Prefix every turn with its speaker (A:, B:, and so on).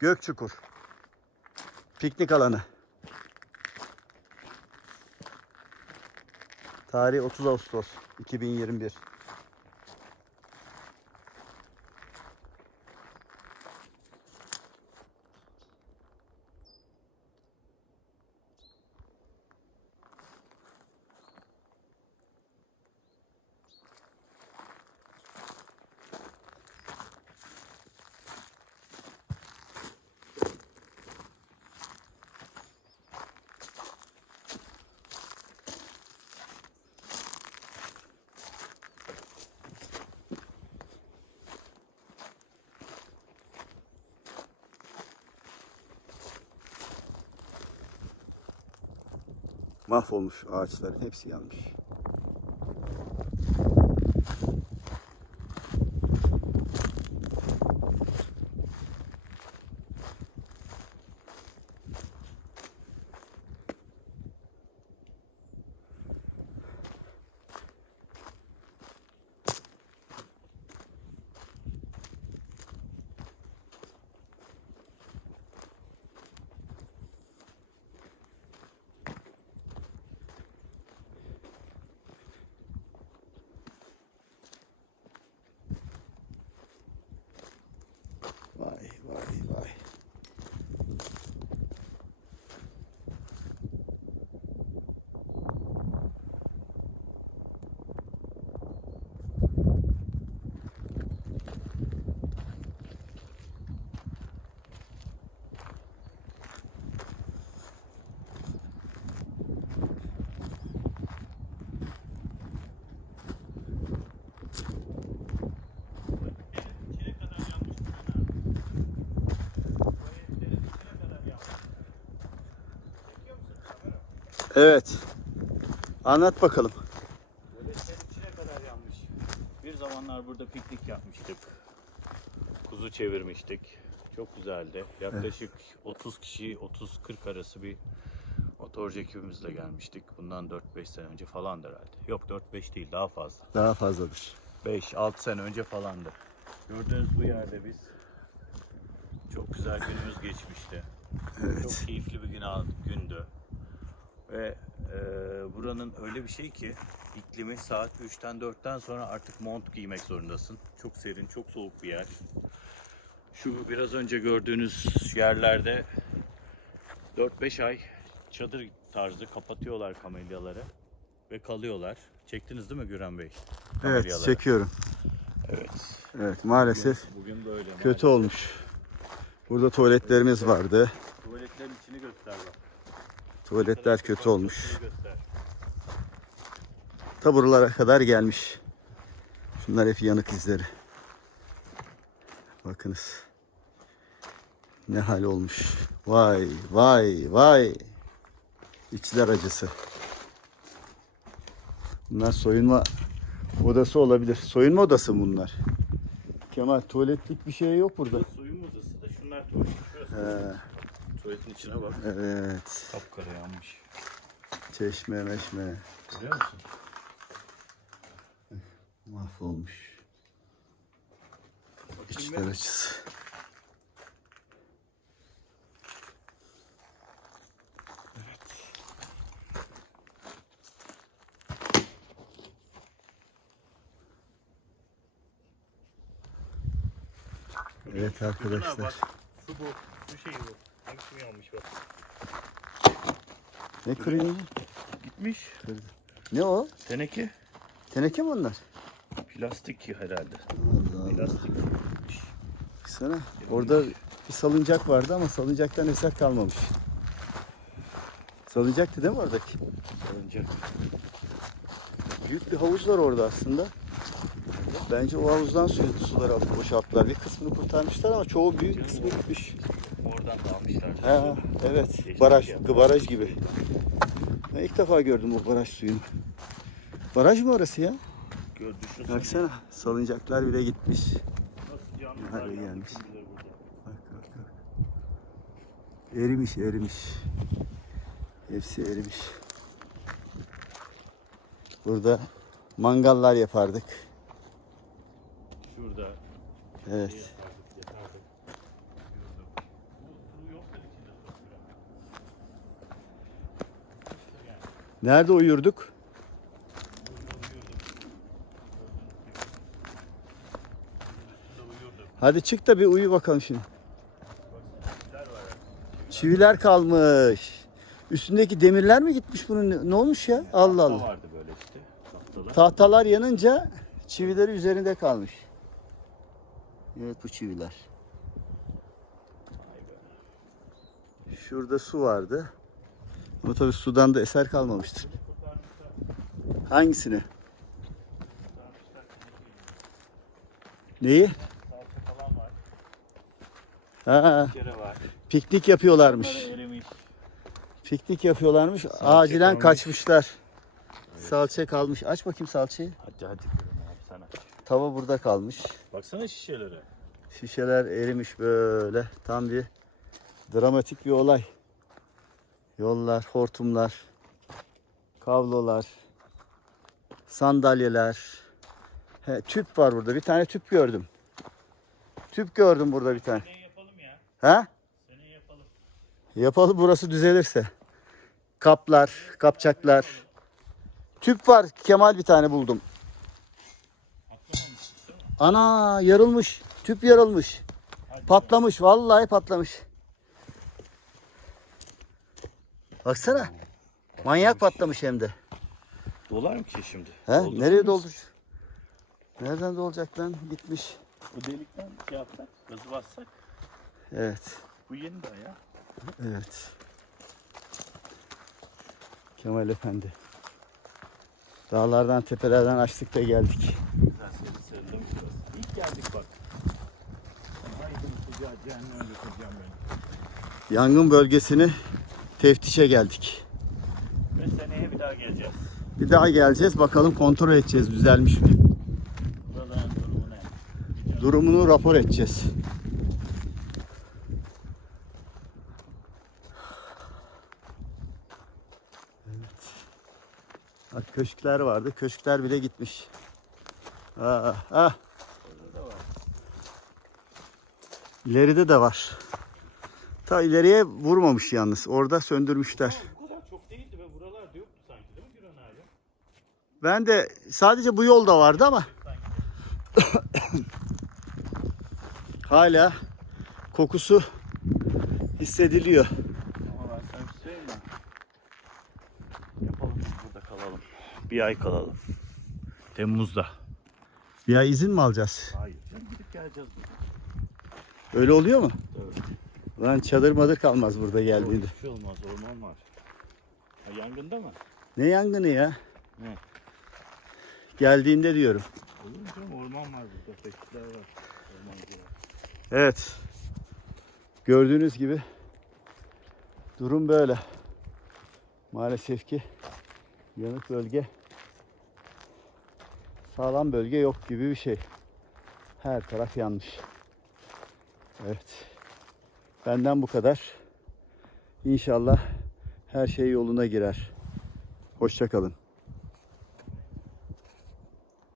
A: Gökçukur. Piknik alanı. Tarih 30 Ağustos 2021. Mahvolmuş ağaçların hepsi yanmış. Vay vay vay. Evet. Anlat bakalım.
B: Göletlerin içine kadar yanmış. Bir zamanlar burada piknik yapmıştık. Kuzu çevirmiştik. Çok güzeldi. Yaklaşık 30 kişi, 30-40 arası bir motorcu ekibimizle gelmiştik. Bundan 4-5 sene önce falandı herhalde. Yok 4-5 değil daha fazla.
A: Daha fazladır.
B: 5-6 sene önce falandı. Gördüğünüz bu yerde biz çok güzel günümüz geçmişti. Çok keyifli bir gün, gündü. Ve e, buranın öyle bir şey ki iklimi saat 3'ten 4'ten sonra artık mont giymek zorundasın. Çok serin, çok soğuk bir yer. Şu biraz önce gördüğünüz yerlerde 4-5 ay çadır tarzı kapatıyorlar kamelyaları ve kalıyorlar. Çektiniz değil mi Güren Bey?
A: Evet
B: Kamelyaları.
A: çekiyorum.
B: Evet.
A: Evet maalesef
B: Bugün böyle.
A: kötü olmuş. Burada tuvaletlerimiz vardı.
B: Tuvaletlerin içini göster bak.
A: Tuvaletler kötü olmuş. Ta buralara kadar gelmiş. Şunlar hep yanık izleri. Bakınız. Ne hal olmuş. Vay vay vay. İçler acısı. Bunlar soyunma odası olabilir. Soyunma odası mı bunlar? Kemal tuvaletlik bir şey yok burada.
B: Soyunma odası da şunlar tuvalet.
A: He,
B: Tuvaletin içine bak.
A: evet.
B: Kapkara yanmış.
A: Çeşme meşme.
B: Görüyor musun?
A: Mahvolmuş. İçler
B: ben.
A: acısı. Evet arkadaşlar.
B: bak. Su bu. Su şeyi bu. Mi yanmış bak.
A: Ne kırıyor?
B: Gitmiş.
A: Ne o?
B: Teneke.
A: Teneke mi onlar?
B: Plastik herhalde.
A: Allah Allah.
B: Plastik.
A: Baksana. Orada bir salıncak vardı ama salıncaktan eser kalmamış. Salıncaktı değil mi oradaki?
B: Salıncak.
A: Büyük bir havuz var orada aslında. Bence o havuzdan suyu, suları alıp boşalttılar. Bir kısmını kurtarmışlar ama çoğu büyük kısmı gitmiş.
B: Oradan da almışlar.
A: Ha, evet. Baraj, baraj gibi. Ben ilk defa gördüm o baraj suyunu. Baraj mı orası ya?
B: Gör.
A: Baksana salıncaklar bile gitmiş.
B: Nasıl
A: gelmiş? Bak bak bak. Erimiş erimiş. Hepsi erimiş. Burada mangallar yapardık.
B: Şurada
A: Evet. Nerede uyurduk? Hadi çık da bir uyu bakalım şimdi.
B: Çiviler
A: kalmış. Üstündeki demirler mi gitmiş bunun? Ne- olmuş ya? Allah
B: Tahta
A: Allah.
B: vardı böyle işte. Tahtalar.
A: Tahtalar yanınca çivileri üzerinde kalmış. Evet bu çiviler. Şurada su vardı. Ama tabii sudan da eser kalmamıştır. Hangisini? Neyi? Ha, piknik yapıyorlarmış. Piknik yapıyorlarmış. Acilen
B: kalmış.
A: kaçmışlar. Salça kalmış. Aç bakayım salçayı.
B: Hadi hadi sana.
A: Tava burada kalmış.
B: Baksana şişelere.
A: Şişeler erimiş böyle. Tam bir dramatik bir olay. Yollar, hortumlar, kablolar, sandalyeler. He, tüp var burada. Bir tane tüp gördüm. Tüp gördüm burada bir tane.
B: Seneye yapalım ya.
A: Ha?
B: Seneye yapalım.
A: Yapalım burası düzelirse. Kaplar, kapçaklar. Tüp var. Kemal bir tane buldum. Ana yarılmış. Tüp yarılmış. Patlamış. Vallahi patlamış. Baksana. Manyak patlamış hem de.
B: Dolar mı ki şimdi?
A: He?
B: Doldurur
A: Nereye doldur? Nereden dolacak lan? Gitmiş.
B: Bu delikten şey yapsak, gazı bassak.
A: Evet.
B: Bu yeni daha ya.
A: Evet. Kemal Efendi. Dağlardan tepelerden açtık da geldik.
B: Güzel serilemiş burası. İlk geldik bak. Aydın sıcağı cehennem götüreceğim beni.
A: Yangın bölgesini teftişe geldik.
B: Ve seneye bir daha geleceğiz.
A: Bir daha geleceğiz bakalım kontrol edeceğiz düzelmiş mi?
B: Buradan durumu ne?
A: Durumunu rapor edeceğiz. Evet. Bak köşkler vardı. Köşkler bile gitmiş. Ah, ah.
B: Burada da var.
A: İleride de var. Ta ileriye vurmamış yalnız. Orada söndürmüşler.
B: Bu kadar çok değildi ve buralarda yoktu sanki değil mi Güran abi?
A: Ben de sadece bu yolda vardı ama hala kokusu hissediliyor.
B: Ama ben sana bir şey söyleyeyim mi? Yapalım biz burada kalalım. Bir ay kalalım. Temmuz'da.
A: Bir ay izin mi alacağız?
B: Hayır canım gidip geleceğiz.
A: Öyle oluyor mu?
B: Evet.
A: Lan çadır madır kalmaz burada geldiğinde.
B: Bir şey olmaz orman var. Ha, yangında mı?
A: Ne yangını ya?
B: Ne?
A: Geldiğinde diyorum.
B: Olur mu canım orman var burada. Bekçiler var. Ormancılar.
A: Evet. Gördüğünüz gibi durum böyle. Maalesef ki yanık bölge sağlam bölge yok gibi bir şey. Her taraf yanmış. Evet. Benden bu kadar. İnşallah her şey yoluna girer. Hoşçakalın.